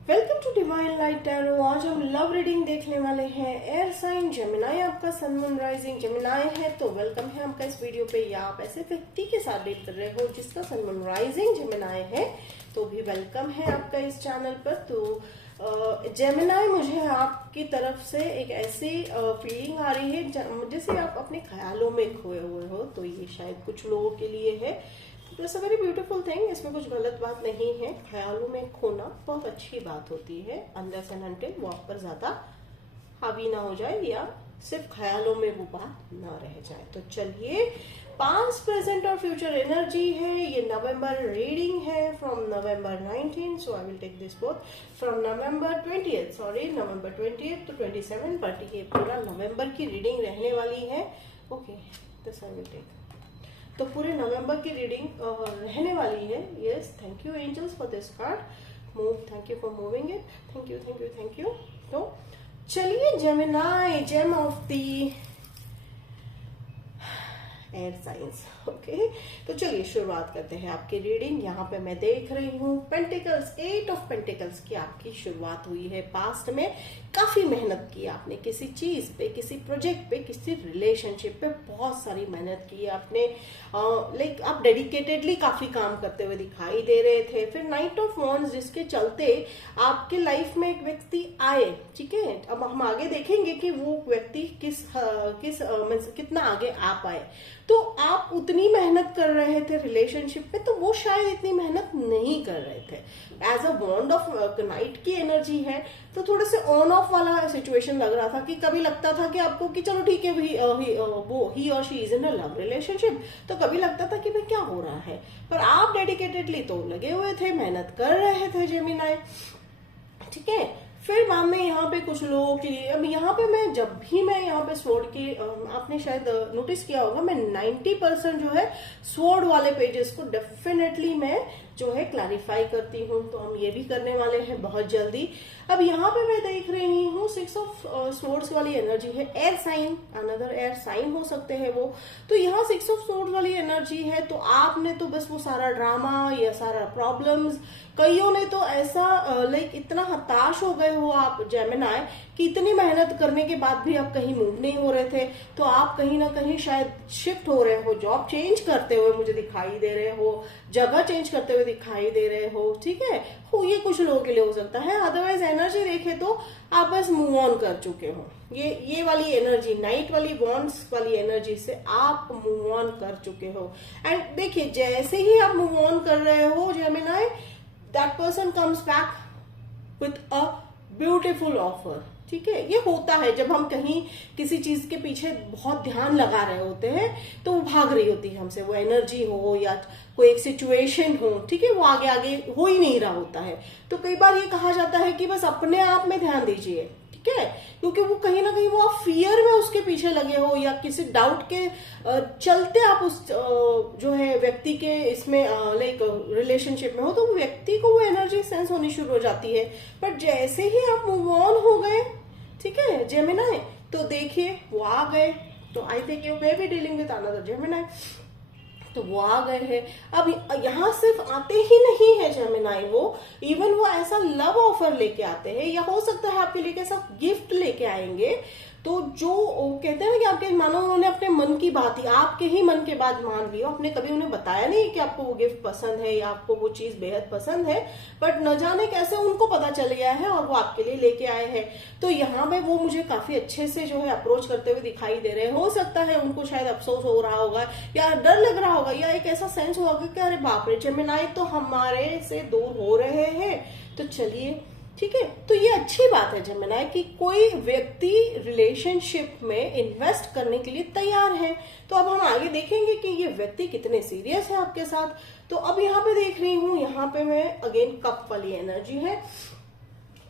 Welcome to divine light tarot. आज हम love reading देखने वाले हैं। एयर साइन जेमिनाई आपका सन मून राइजिंग जेमिनाई है, तो वेलकम है आपका इस वीडियो पे। या आप ऐसे व्यक्ति के साथ डेट कर रहे हो जिसका सन मून राइजिंग जेमिनाई है, तो भी वेलकम है आपका इस चैनल पर। तो जेमिनाई, मुझे आपकी तरफ से एक ऐसी फीलिंग आ रही है जैसे आप अपने ख्यालों में खोए हुए हो। तो ये शायद कुछ लोगों के लिए है। It's a very beautiful thing, इसमें कुछ गलत बात नहीं है। ख्यालों में खोना बहुत अच्छी बात होती है, अनलेस एंड अनटिल वो आप पर ज्यादा हावी ना हो जाए या सिर्फ ख्यालों में वो बात ना रह जाए। तो चलिए, पास्ट प्रेजेंट और फ्यूचर एनर्जी है। ये नवंबर रीडिंग है from November 19, so I will take this both from November 20th, November 20th to 27, but ये पूरा नवंबर की रीडिंग रहने वाली है। Okay, this I will take. तो पूरे नवंबर की रीडिंग रहने वाली है। Yes, thank you angels for this card. Move, thank you for moving it. Thank you, thank you, thank you. तो चलिए, Gemini, gem of the air signs. Okay, तो चलिए शुरुआत करते हैं आपकी रीडिंग। यहाँ पे मैं देख रही हूँ पेंटिकल्स, 8 ऑफ पेंटिकल्स की आपकी शुरुआत हुई है। पास्ट में काफी मेहनत की आपने किसी चीज पे, किसी प्रोजेक्ट पे, किसी रिलेशनशिप पे बहुत सारी मेहनत की आपने। लाइक आप डेडिकेटेडली काफी काम करते हुए दिखाई दे रहे थे। फिर नाइट ऑफ वॉन्ड्स, जिसके चलते आपके लाइफ में एक व्यक्ति आए। ठीक है, अब हम आगे देखेंगे कि वो व्यक्ति कितना आगे आ पाए। तो आप उतनी मेहनत कर रहे थे रिलेशनशिप में, तो वो शायद इतनी मेहनत नहीं कर रहे थे। As a bond of knight की एनर्जी है, तो थोड़े से ऑन ऑफ वाला सिचुएशन लग रहा था कि कभी लगता था कि आपको कि चलो ठीक है, ही और she is in a love relationship, तो कभी लगता था कि भाई क्या हो रहा है। पर आप डेडिकेटेडली तो लगे हुए थे, मेहनत कर रहे थे जेमिनाई। ठीक है, फिर बाद में यहाँ पे कुछ लोगों के लिए, अब यहाँ पे मैं जब भी मैं यहाँ पे स्वॉर्ड की, आपने शायद नोटिस किया होगा, मैं 90% जो है स्वॉर्ड वाले पेजेस को डेफिनेटली मैं जो है क्लैरिफाई करती हूँ। तो हम ये भी करने वाले हैं बहुत जल्दी। अब यहाँ पे मैं देख रही हूँ 6 ऑफ स्वॉर्ड्स वाली एनर्जी है। Air sign, another air sign हो सकते हैं वो। तो यहाँ 6 ऑफ स्वॉर्ड्स वाली एनर्जी है, तो आपने तो बस वो सारा ड्रामा या सारा प्रॉब्लम्स, कईयों ने तो ऐसा लाइक इतना हताश हो गए हो आप जेमिनाई कि इतनी मेहनत करने के बाद भी आप कहीं मूव नहीं हो रहे थे। तो आप कहीं ना कहीं शायद शिफ्ट हो रहे हो, जॉब चेंज करते हुए मुझे दिखाई दे रहे हो, जगह चेंज करते हुए दिखाई दे रहे हो। ठीक है, ये कुछ लोगों के लिए हो सकता है। अदरवाइज एनर्जी देखे तो आप बस मूव ऑन कर चुके हो। ये वाली एनर्जी, नाइट वाली वॉन्ड्स वाली एनर्जी से आप मूव ऑन कर चुके हो। एंड देखिए, जैसे ही आप मूव ऑन कर रहे हो Gemini, that person comes back with a beautiful offer. ठीक है, ये होता है जब हम कहीं किसी चीज के पीछे बहुत ध्यान लगा रहे होते हैं, तो वो भाग रही होती है हमसे, वो एनर्जी हो या कोई एक सिचुएशन हो। ठीक है, वो आगे आगे हो ही नहीं रहा होता है। तो कई बार ये कहा जाता है कि बस अपने आप में ध्यान दीजिए। ठीक है, क्योंकि वो कहीं ना कहीं वो आप फियर में उसके पीछे लगे हो या किसी डाउट के चलते आप उस जो है व्यक्ति के इसमें लाइक रिलेशनशिप में हो, तो व्यक्ति को वो एनर्जी सेंस होनी शुरू हो जाती है। बट जैसे ही आप मूव ऑन हो गए, ठीक है जेमिनाई, तो देखिए वो आ गए। तो I think you may be dealing with another Gemini, तो वो आ गए हैं। अब यहाँ सिर्फ आते ही नहीं है जेमिनाई, वो इवन वो ऐसा लव ऑफर लेके आते हैं, या हो सकता है आपके लिए कैसा गिफ्ट लेके आएंगे। तो जो कहते हैं ना कि आपके मानो उन्होंने अपने मन की बात ही, आपके ही मन के बात मान ली, आपने कभी उन्हें बताया नहीं कि आपको वो गिफ्ट पसंद है या आपको वो चीज बेहद पसंद है, बट न जाने कैसे उनको पता चल गया है और वो आपके लिए लेके आए हैं। तो यहाँ पे वो मुझे काफी अच्छे से जो है अप्रोच करते हुए दिखाई दे रहे हैं। हो सकता है उनको शायद अफसोस हो रहा होगा या डर लग रहा होगा या एक ऐसा सेंस होगा कि अरे बाप रे, जेमिनाई तो हमारे से दूर हो रहे हैं। तो चलिए, ठीक है, तो ये अच्छी बात है जेमिनाई कि कोई व्यक्ति रिलेशनशिप में इन्वेस्ट करने के लिए तैयार है। तो अब हम आगे देखेंगे कि ये व्यक्ति कितने सीरियस है आपके साथ। तो अब यहाँ पे देख रही हूँ, यहाँ पे मैं अगेन कप वाली एनर्जी है,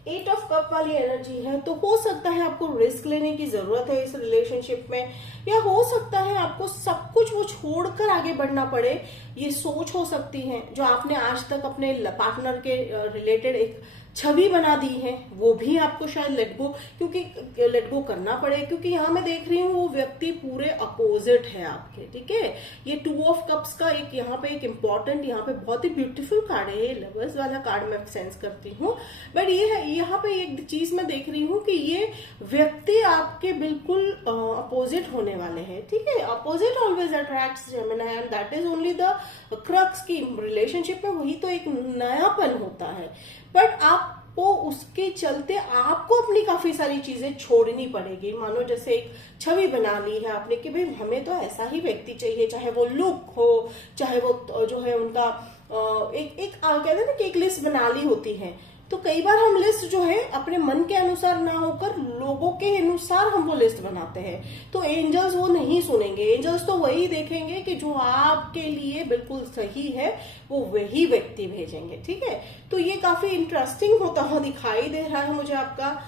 8 ऑफ कप वाली एनर्जी है। तो हो सकता है आपको रिस्क लेने की जरूरत है इस रिलेशनशिप में, या हो सकता है आपको सब कुछ वो छोड़कर आगे बढ़ना पड़े। ये सोच हो सकती है जो आपने आज तक अपने पार्टनर के रिलेटेड एक छवि बना दी है, वो भी आपको शायद लेट गो करना पड़े, क्योंकि यहाँ मैं देख रही हूँ वो व्यक्ति पूरे अपोजिट है आपके, ठीक है। ये 2 ऑफ कप्स का एक यहाँ पे एक इम्पॉर्टेंट, यहाँ पे बहुत ही ब्यूटीफुल कार्ड है, ये लवर्स वाला कार्ड मैं सेंस करती हूँ। बट ये है, यहाँ पे एक चीज मैं देख रही हूँ कि ये व्यक्ति आपके बिल्कुल अपोजिट होने वाले हैं, ठीक है। Opposite always attracts Gemini and that is only the crux की रिलेशनशिप में, वही तो एक नयापन होता है। बट आपको उसके चलते आपको अपनी काफी सारी चीजें छोड़नी पड़ेगी। मानो जैसे एक छवि बना ली है आपने कि भाई हमें तो ऐसा ही व्यक्ति चाहिए, चाहे वो लुक हो, चाहे वो जो है उनका कहते हैं ना कि एक लिस्ट बना ली होती है। तो कई बार हम लिस्ट जो है अपने मन के अनुसार ना होकर लोगों के अनुसार हम वो लिस्ट बनाते हैं। तो एंजल्स वो नहीं सुनेंगे, एंजल्स तो वही देखेंगे कि जो आपके लिए बिल्कुल सही है वो वही व्यक्ति भेजेंगे, ठीक है। तो ये काफी इंटरेस्टिंग होता हुआ दिखाई दे रहा है मुझे आपका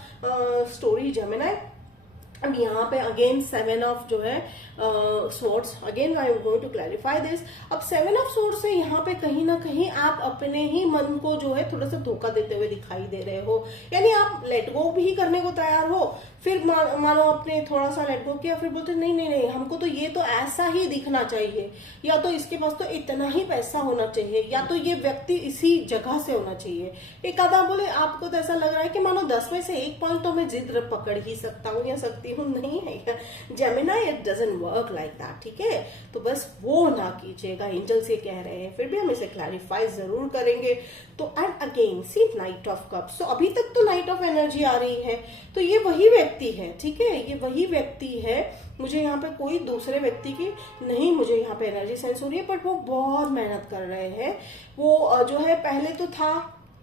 स्टोरी जेमिनी। अब यहाँ पे अगेन 7 ऑफ जो है swords, again I am going to clarify this. अब 7 ऑफ स्वॉर्ड्स से यहाँ पे कहीं ना कहीं आप अपने ही मन को जो है थोड़ा सा धोखा देते हुए दिखाई दे रहे हो, यानी आप लेट गो भी करने को तैयार हो, फिर मानो आपने थोड़ा सा लेट गो किया, फिर बोलते नहीं नहीं नहीं हमको तो ये तो ऐसा ही दिखना चाहिए, या तो इसके पास तो इतना ही पैसा होना चाहिए, या तो ये व्यक्ति इसी जगह से होना चाहिए। एक आधा बोले आपको तो ऐसा लग रहा है कि मानो 10 में से 1 पॉइंट तो मैं जिद पकड़ ही सकता हूँ या सकती हूँ, नहीं है Gemini, it doesn't work like that, ठीक है। तो बस वो ना कीजिएगा, एंजल्स ये कह रहे हैं, फिर भी हम इसे क्लैरिफाई जरूर करेंगे। तो and again see knight of cups, तो अभी तक तो नाइट ऑफ एनर्जी आ रही है, तो ये वही व्यक्ति है, ठीक है, ये वही व्यक्ति है। मुझे यहाँ पे कोई दूसरे व्यक्ति की नहीं मुझे यहाँ पे एनर्जी सेंस हो रही है, बट वो बहुत मेहनत कर रहे हैं। वो जो है पहले तो था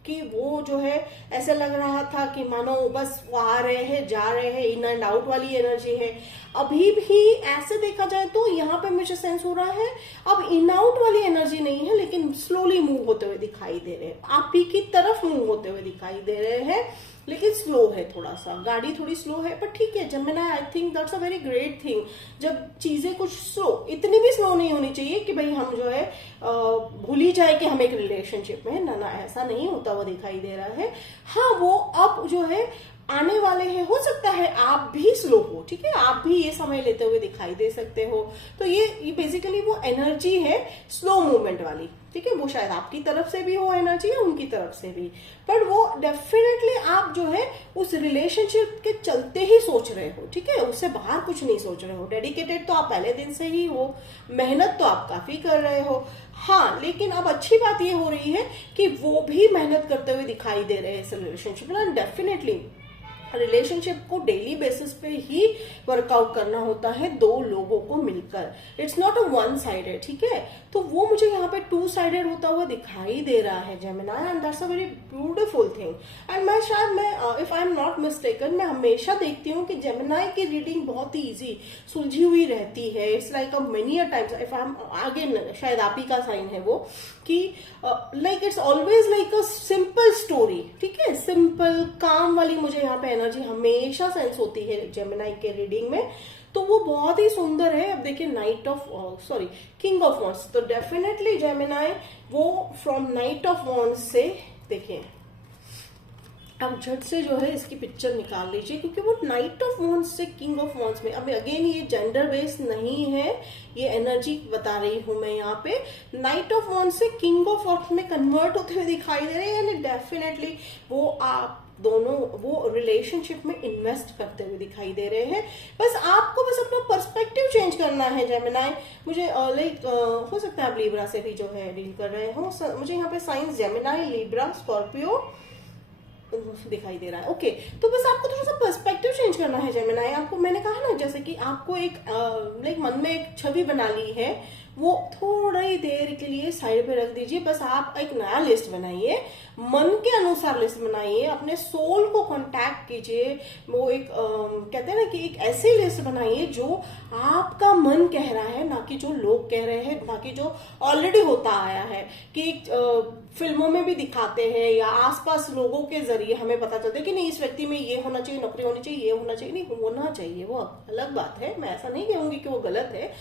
कि वो जो है ऐसा लग रहा था कि मानो बस वो आ रहे हैं जा रहे हैं, इन एंड आउट वाली एनर्जी है। अभी भी ऐसे देखा जाए तो यहाँ पे मुझे सेंस हो रहा है अब इन आउट वाली एनर्जी नहीं है, लेकिन स्लोली मूव होते हुए दिखाई दे रहे हैं, आप ही की तरफ मूव होते हुए दिखाई दे रहे हैं, लेकिन स्लो है, थोड़ा सा गाड़ी थोड़ी स्लो है, पर ठीक है Gemini, I think that's a very great thing. जब चीजें कुछ स्लो, इतनी भी स्लो नहीं होनी चाहिए कि भाई हम जो है भूल ही जाए कि हम एक रिलेशनशिप में, ना ना ऐसा नहीं होता हुआ दिखाई दे रहा है। हाँ वो अब जो है आने वाले हैं, हो सकता है आप भी स्लो हो, ठीक है, आप भी ये समय लेते हुए दिखाई दे सकते हो। तो ये बेसिकली वो एनर्जी है स्लो मूवमेंट वाली, ठीक है, वो शायद आपकी तरफ से भी हो एनर्जी या उनकी तरफ से भी, पर वो डेफिनेटली आप जो है उस रिलेशनशिप के चलते ही सोच रहे हो, ठीक है, उससे बाहर कुछ नहीं सोच रहे हो। डेडिकेटेड तो आप पहले दिन से ही हो, मेहनत तो आप काफी कर रहे हो, हाँ, लेकिन अब अच्छी बात ये हो रही है कि वो भी मेहनत करते हुए दिखाई दे रहे हैं इस रिलेशनशिप में। डेफिनेटली रिलेशनशिप को डेली बेसिस पे ही वर्कआउट करना होता है 2 लोगों को मिलकर, इट्स नॉट अ 1 साइडेड, ठीक है। तो वो मुझे यहाँ पे 2 साइडेड होता हुआ दिखाई दे रहा है Gemini, and that's a very beautiful thing. And मैं if I am not mistaken, मैं हमेशा देखती हूँ कि जेमिनी की रीडिंग बहुत ही इजी सुलझी हुई रहती है। It's like a many a times, if I M again शायद आप ही का साइन है वो कि like it's always like a simple story, ठीक है, सिंपल काम वाली मुझे यहाँ पे एनर्जी हमेशा सेंस होती है जेमिनी के रीडिंग में। तो वो बहुत ही सुंदर है। अब देखिए किंग ऑफ वॉन्ड्स, तो डेफिनेटली जेमिनी वो फ्रॉम नाइट ऑफ वॉन्ड्स से देखिए अब झट से जो है इसकी पिक्चर निकाल लीजिए, क्योंकि वो नाइट ऑफ वॉन्ड्स से किंग ऑफ वॉन्ड्स में, अब अगेन ये जेंडर बेस्ड नहीं है, ये एनर्जी बता रही हूं मैं यहाँ पे, नाइट ऑफ वॉन्ड्स से किंग ऑफ वॉन्ड्स में कन्वर्ट होते हुए दिखाई दे रहे हैं, यानी डेफिनेटली वो आप दोनों वो रिलेशनशिप में इन्वेस्ट करते हुए दिखाई दे रहे हैं। बस आपको बस अपना पर्सपेक्टिव चेंज करना है जेमिनी। मुझे हो सकता है आप लिब्रा से भी जो है डील कर रहे हो, मुझे यहाँ पे साइंस जेमिनी, लिब्रा, स्कॉर्पियो दिखाई दे रहा है। ओके, तो बस आपको थोड़ा सा पर्सपेक्टिव चेंज करना है जेमिनी। आपको मैंने कहा ना, जैसे कि आपको एक मन में एक छवि बना ली है, वो थोड़ी देर के लिए साइड पे रख दीजिए। बस आप एक नया लिस्ट बनाइए, मन के अनुसार लिस्ट बनाइए, अपने सोल को कांटेक्ट कीजिए। वो एक कहते हैं ना कि एक ऐसी लिस्ट बनाइए जो आपका मन कह रहा है, ना कि जो लोग कह रहे हैं, ना कि जो ऑलरेडी होता आया है। कि फिल्मों में भी दिखाते हैं या आसपास लोगों के जरिए हमें पता चलता है कि नहीं इस व्यक्ति में ये होना चाहिए, नौकरी होनी चाहिए, ये होना चाहिए, नहीं होना चाहिए, वो अलग बात है, मैं ऐसा नहीं कहूंगी कि वो गलत है,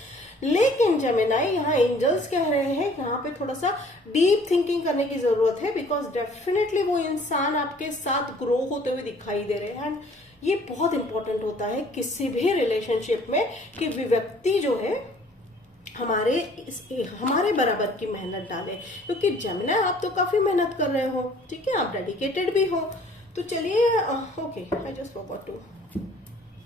लेकिन जेमिनाई यहाँ एंजल्स कह रहे हैं यहाँ पे थोड़ा सा डीप थिंकिंग करने की जरूरत है, बिकॉज डेफिनेटली वो इंसान आपके साथ ग्रो होते हुए दिखाई दे रहे हैं। एंड ये बहुत इंपॉर्टेंट होता है किसी भी रिलेशनशिप में कि व्यक्ति जो है हमारे बराबर की मेहनत डाले, क्योंकि जेमिनी आप तो काफी मेहनत कर रहे हो, ठीक है, आप डेडिकेटेड भी हो। तो चलिए, okay, I just forgot to,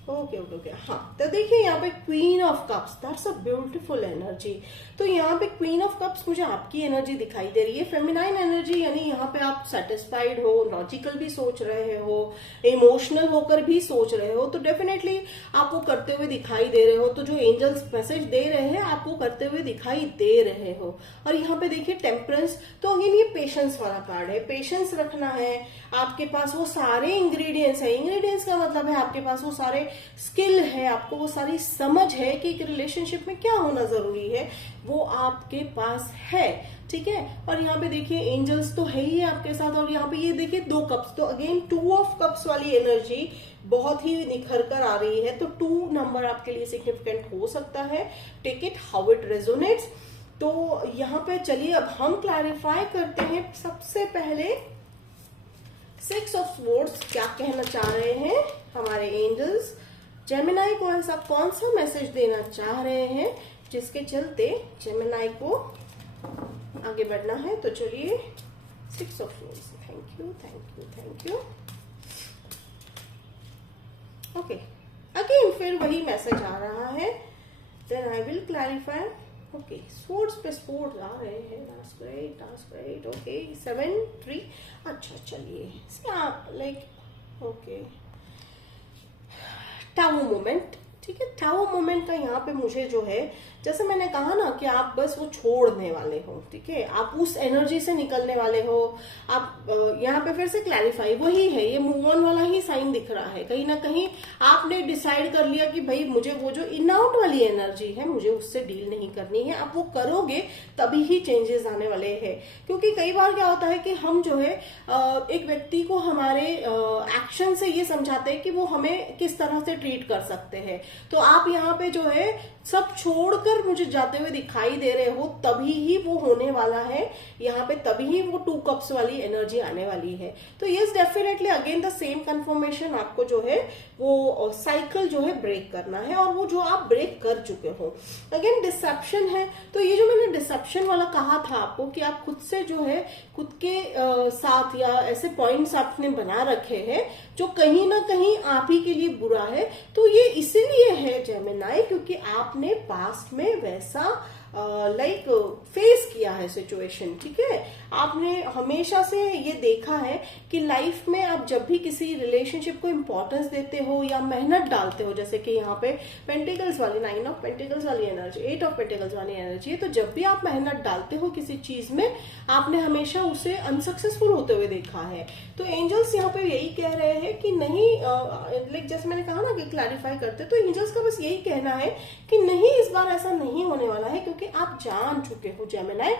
okay, हाँ, तो देखिए यहाँ पे queen of cups, that's a beautiful energy. तो यहाँ पे क्वीन ऑफ कप्स मुझे आपकी एनर्जी दिखाई दे रही है, फेमिनाइन एनर्जी, यानी यहाँ पे आप सेटिस्फाइड हो, लॉजिकल भी सोच रहे हो, इमोशनल होकर भी सोच रहे हो, तो डेफिनेटली आप वो करते हुए दिखाई दे रहे हो। तो जो एंजल्स मैसेज दे रहे हैं आप वो करते हुए दिखाई दे रहे हो। और यहाँ पे देखिए टेम्परेंस, तो अगेन ये पेशेंस वाला कार्ड है, पेशेंस रखना है, आपके पास वो सारे इंग्रेडिएंट्स है। इंग्रेडिएंट्स का मतलब है आपके पास वो सारे स्किल है, आपको वो सारी समझ है कि एक रिलेशनशिप में क्या होना जरूरी है, वो आपके पास है, ठीक है। और यहाँ पे देखिए एंजल्स तो है ही आपके साथ। और यहाँ पे ये देखिए 2 कप्स, तो अगेन 2 ऑफ कप्स वाली एनर्जी बहुत ही निखर कर आ रही है। तो 2 नंबर आपके लिए सिग्निफिकेंट हो सकता है, take it how it resonates. तो यहाँ पे चलिए अब हम क्लैरिफाई करते हैं। सबसे पहले 6 ऑफ स्वॉर्ड्स क्या कहना चाह रहे हैं हमारे एंजल्स, जेमिनाई को ऐसा कौन सा मैसेज देना चाह रहे हैं जिसके चलते जेमिनाई को आगे बढ़ना है। तो चलिए 6 of swords, thank you. Okay, again फिर वही मैसेज आ रहा है, then I will clarify. Okay, swords पे स्वॉर्ड्स आ रहे हैं, that's great। ओके, 7, 3, अच्छा चलिए, लाइक ओके, टाउ मोमेंट, ठीक है। टाउ मोमेंट का यहाँ पे मुझे जो है, जैसे मैंने कहा ना कि आप बस वो छोड़ने वाले हो, ठीक है, आप उस एनर्जी से निकलने वाले हो। आप यहाँ पे फिर से क्लैरिफाई वही है, ये मूव ऑन वाला ही साइन दिख रहा है। कहीं ना कहीं आपने डिसाइड कर लिया कि भाई मुझे वो जो इन आउट वाली एनर्जी है मुझे उससे डील नहीं करनी है। आप वो करोगे तभी ही चेंजेस आने वाले हैं, क्योंकि कई बार क्या होता है कि हम जो है एक व्यक्ति को हमारे एक्शन से ये समझाते हैं कि वो हमें किस तरह से ट्रीट कर सकते हैं। तो आप यहाँ पे जो है सब छोड़कर मुझे जाते हुए दिखाई दे रहे हो, तभी ही वो होने वाला है यहाँ पे, तभी ही वो 2 कप्स वाली एनर्जी आने वाली है। तो yes, definitely again the same confirmation, आपको जो है वो साइकिल जो है ब्रेक करना है, और वो जो आप ब्रेक कर चुके हो। अगेन डिसेप्शन है, तो ये जो मैंने डिसेप्शन वाला कहा था आपको कि आप खुद से जो है खुद के साथ या ऐसे पॉइंट्स आपने बना रखे हैं जो कहीं ना कहीं आप ही के लिए बुरा है। तो ये इसीलिए है जेमिनाई, क्योंकि आपने पास्ट में वैसा लाइक फेस किया है सिचुएशन, ठीक है। आपने हमेशा से ये देखा है कि लाइफ में आप जब भी किसी रिलेशनशिप को इंपॉर्टेंस देते हो या मेहनत डालते हो, जैसे कि यहाँ पे पेंटिकल्स वाली 9 ऑफ पेंटिकल्स वाली एनर्जी, 8 ऑफ पेंटिकल्स वाली एनर्जी है, तो जब भी आप मेहनत डालते हो किसी चीज में, आपने हमेशा उसे अनसक्सेसफुल होते हुए देखा है। तो एंजल्स यहाँ पे यही कह रहे हैं कि नहीं, लाइक जैसे मैंने कहा ना कि क्लैरिफाई करते, तो एंजल्स का बस यही कहना है कि नहीं, इस बार ऐसा नहीं होने वाला है, क्योंकि आप जान चुके हो जेमिनाई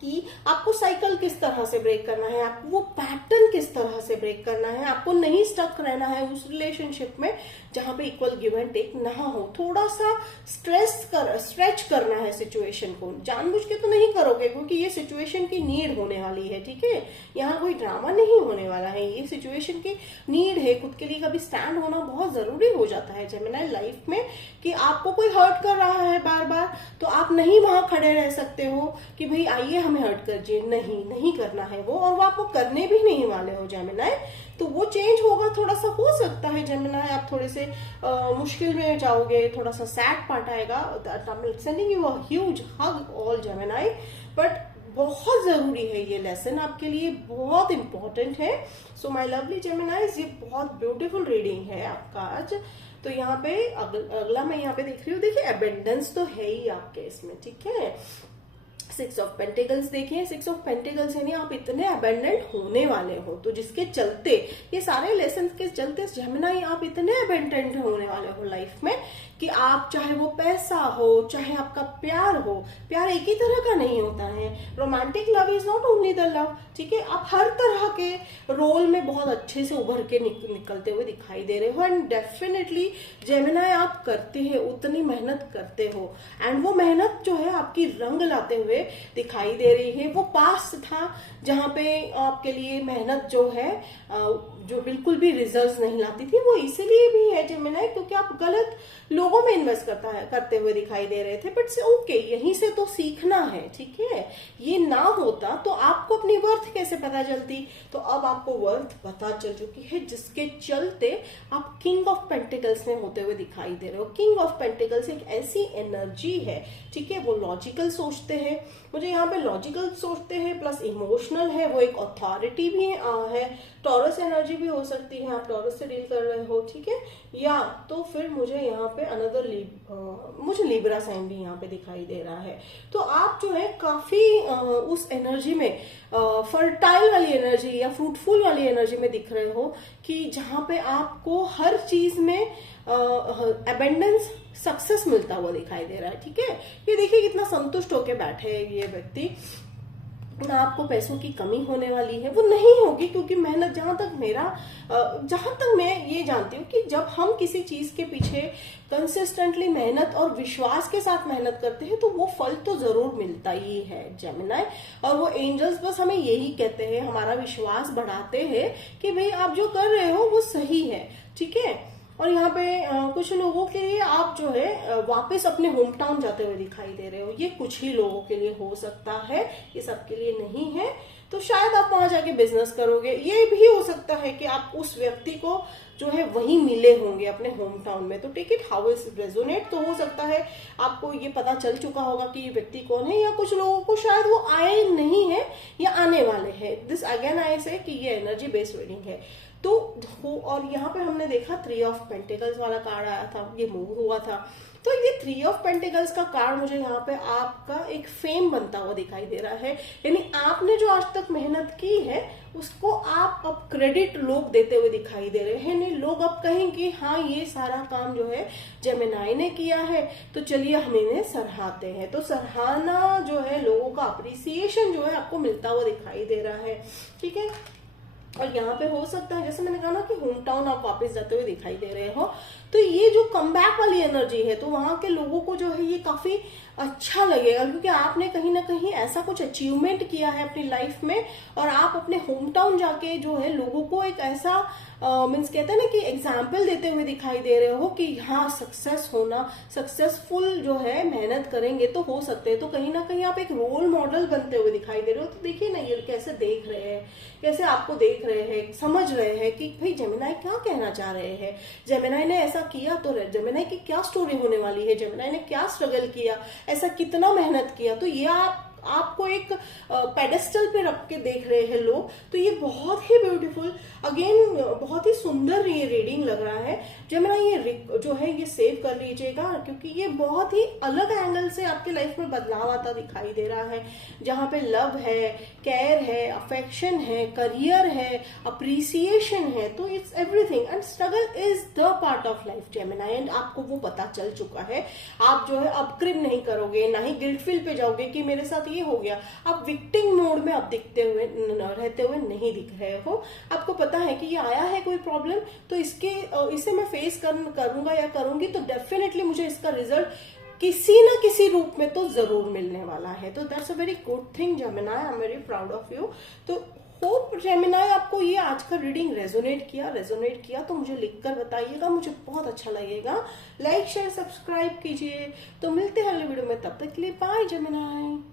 कि आपको साइकिल किस तरह से ब्रेक करना है, आपको वो पैटर्न किस तरह से ब्रेक करना है। आपको नहीं स्टक रहना है उस रिलेशनशिप में जहां पे इक्वल गिव एंड टेक ना हो। थोड़ा सा स्ट्रेच करना है सिचुएशन को, जानबूझ के तो नहीं करोगे, क्योंकि ये सिचुएशन की नीड होने वाली है, ठीक है। यहाँ कोई ड्रामा नहीं होने वाला है, ये सिचुएशन की नीड है। खुद के लिए कभी स्टैंड होना बहुत जरूरी हो जाता है जेमिनाई लाइफ में, कि आपको कोई हर्ट कर रहा है बार बार, तो आप नहीं वहां खड़े रह सकते हो कि भाई आइए हमें हर्ट कर, नहीं करना है वो, और वो आपको करने भी नहीं वाले हो जेमिनाई। तो वो चेंज होगा, थोड़ा सा हो सकता है जेमिनाई आप थोड़े से मुश्किल में जाओगे, थोड़ा सा सैड पार्ट आएगा। Sending you a huge hug all Gemini, but बहुत जरूरी है ये लेसन आपके लिए, बहुत इंपॉर्टेंट है। सो माय लवली जेमिनाइज, ये बहुत ब्यूटीफुल रीडिंग है आपका आज। तो यहाँ पे अगला मैं यहाँ पे देख रही हूँ, देखिए एबेंडेंस तो है ही आपके इसमें, ठीक है। सिक्स ऑफ पेंटिकल्स देखिए, सिक्स ऑफ पेंटिकल्स यानी आप इतने अबेंडेंट होने वाले हो, तो जिसके चलते ये सारे लेसन के चलते जेमिनी आप इतने अबेंडेंट होने वाले हो लाइफ में कि आप चाहे वो पैसा हो, चाहे आपका प्यार हो, प्यार एक ही तरह का नहीं होता है। Romantic love is not only the love, ठीक है। आप हर तरह के रोल में बहुत अच्छे से उभर के निकलते हुए दिखाई दे रहे हो। एंड डेफिनेटली जेमिनी आप करते हैं, उतनी मेहनत करते हो, एंड वो मेहनत जो है आपकी रंग लाते हुए दिखाई दे रही है। वो पास्ट था जहां पे आपके लिए मेहनत जो है जो बिल्कुल भी रिजल्ट्स नहीं लाती थी, वो इसीलिए भी है जेमिनी क्योंकि आप गलत लोगों में इन्वेस्ट करते हुए दिखाई दे रहे थे। बट ओके, यहीं से तो सीखना है, ठीक है। ये ना होता तो आपको अपनी वर्थ कैसे पता चलती, तो अब आपको वर्थ पता चल चुकी है, जिसके चलते आप किंग ऑफ पेंटिकल्स में होते हुए दिखाई दे रहे हो। किंग ऑफ पेंटिकल्स एक ऐसी एनर्जी है, ठीक है, वो लॉजिकल सोचते हैं, मुझे यहाँ पे लॉजिकल सोचते हैं प्लस इमोशनल है, वो एक अथॉरिटी भी है। टॉरस एनर्जी भी हो सकती है, आप टॉरस से डील कर रहे हो, ठीक है। या तो फिर मुझे यहाँ पे अनदर मुझे लिब्रा साइन भी यहाँ पे दिखाई दे रहा है। तो आप जो है काफी उस एनर्जी में फर्टाइल वाली एनर्जी या फ्रूटफुल वाली एनर्जी में दिख रहे हो कि जहां पे आपको हर चीज में अबेंडेंस सक्सेस मिलता हुआ दिखाई दे रहा है, ठीक है। ये देखिए कितना संतुष्ट होके बैठे है ये व्यक्ति। ना आपको पैसों की कमी होने वाली है, वो नहीं होगी, क्योंकि मेहनत जहां तक मैं ये जानती हूँ कि जब हम किसी चीज के पीछे कंसिस्टेंटली मेहनत और विश्वास के साथ मेहनत करते हैं तो वो फल तो जरूर मिलता ही है जेमिनी। और वो एंजल्स बस हमें यही कहते हैं, हमारा विश्वास बढ़ाते हैं कि भाई आप जो कर रहे हो वो सही है, ठीक है। और यहाँ पे कुछ लोगों के लिए आप जो है वापस अपने होम टाउन जाते हुए दिखाई दे रहे हो, ये कुछ ही लोगों के लिए हो सकता है, ये सबके लिए नहीं है। तो शायद आप वहां जाके बिजनेस करोगे, ये भी हो सकता है कि आप उस व्यक्ति को जो है वहीं मिले होंगे अपने होम टाउन में। तो take it how is resonate. तो हो सकता है आपको ये पता चल चुका होगा कि ये व्यक्ति कौन है, या कुछ लोगों को शायद वो आए नहीं है या आने वाले हैं। दिस अगेन आई से कि ये एनर्जी बेस्ड रीडिंग है। तो और यहाँ पे हमने देखा 3 ऑफ पेंटिकल्स वाला कार्ड आया था, ये मूव हुआ था। तो ये 3 ऑफ पेंटिकल्स का कार्ड मुझे यहाँ पे आपका एक फेम बनता हुआ दिखाई दे रहा है, यानी आपने जो आज तक मेहनत की है उसको आप अब क्रेडिट लोग देते हुए दिखाई दे रहे हैं। नहीं, लोग अब कहेंगे हाँ ये सारा काम जो है जेमिनी ने किया है, तो चलिए हम इन्हें सराहते हैं। तो सराहना जो है, लोगों का अप्रिसिएशन जो है आपको मिलता हुआ दिखाई दे रहा है, ठीक है। और यहाँ पे हो सकता है जैसे मैंने कहा ना कि होम टाउन आप वापस जाते हुए दिखाई दे रहे हो, तो ये जो कमबैक वाली एनर्जी है, तो वहां के लोगों को जो है ये काफी अच्छा लगेगा, क्योंकि आपने कहीं ना कहीं ऐसा कुछ अचीवमेंट किया है अपनी लाइफ में, और आप अपने होम टाउन जाके जो है लोगों को एक ऐसा मीन्स कहते हैं ना कि एग्जाम्पल देते हुए दिखाई दे रहे हो कि हाँ सक्सेस होना, सक्सेसफुल जो है मेहनत करेंगे तो हो सकते हैं। तो कहीं ना कहीं आप एक रोल मॉडल बनते हुए दिखाई दे रहे हो। तो देखिए ना ये कैसे देख रहे हैं, कैसे आपको देख रहे हैं, समझ रहे हैं कि भाई जेमिनी क्या कहना चाह रहे हैं, जेमिनी ने ऐसा किया तो जेमिनी की क्या स्टोरी होने वाली है, जेमिनी ने क्या स्ट्रगल किया, ऐसा कितना मेहनत किया। तो ये आपको एक पेडेस्टल पे रख के देख रहे हैं लोग। तो ये बहुत ही ब्यूटीफुल, अगेन बहुत ही सुंदर ये रीडिंग लग रहा है। जेमिनी ये जो है ये सेव कर लीजिएगा, क्योंकि ये बहुत ही अलग एंगल से आपके लाइफ में बदलाव आता दिखाई दे रहा है, जहां पे लव है, केयर है, अफेक्शन है, करियर है, अप्रिसिएशन है। तो it's everything, and struggle is the part of life Gemini, and आपको वो पता चल चुका है। आप जो है अब क्रिम नहीं करोगे, ना ही गिल्ट फील पे जाओगे कि मेरे साथ ये हो गया। आप विक्टिम मोड में अब रहते हुए नहीं दिख रहे हो। आपको पता है कि ये आया है कोई प्रॉब्लम, तो इसे मैं फेस करूंगा या करूंगी, तो डेफिनेटली मुझे इसका रिजल्ट किसी ना किसी रूप में तो जरूर मिलने वाला है। तो that's a very good thing Gemini, I am very proud of you. तो होप जेमिनी आपको ये आज का रीडिंग रेजोनेट किया तो मुझे लिखकर बताइएगा, मुझे बहुत अच्छा लगेगा। लाइक शेयर सब्सक्राइब कीजिए। तो मिलते हैं अगले वीडियो में, तब तक के लिए बाय जेमिनी।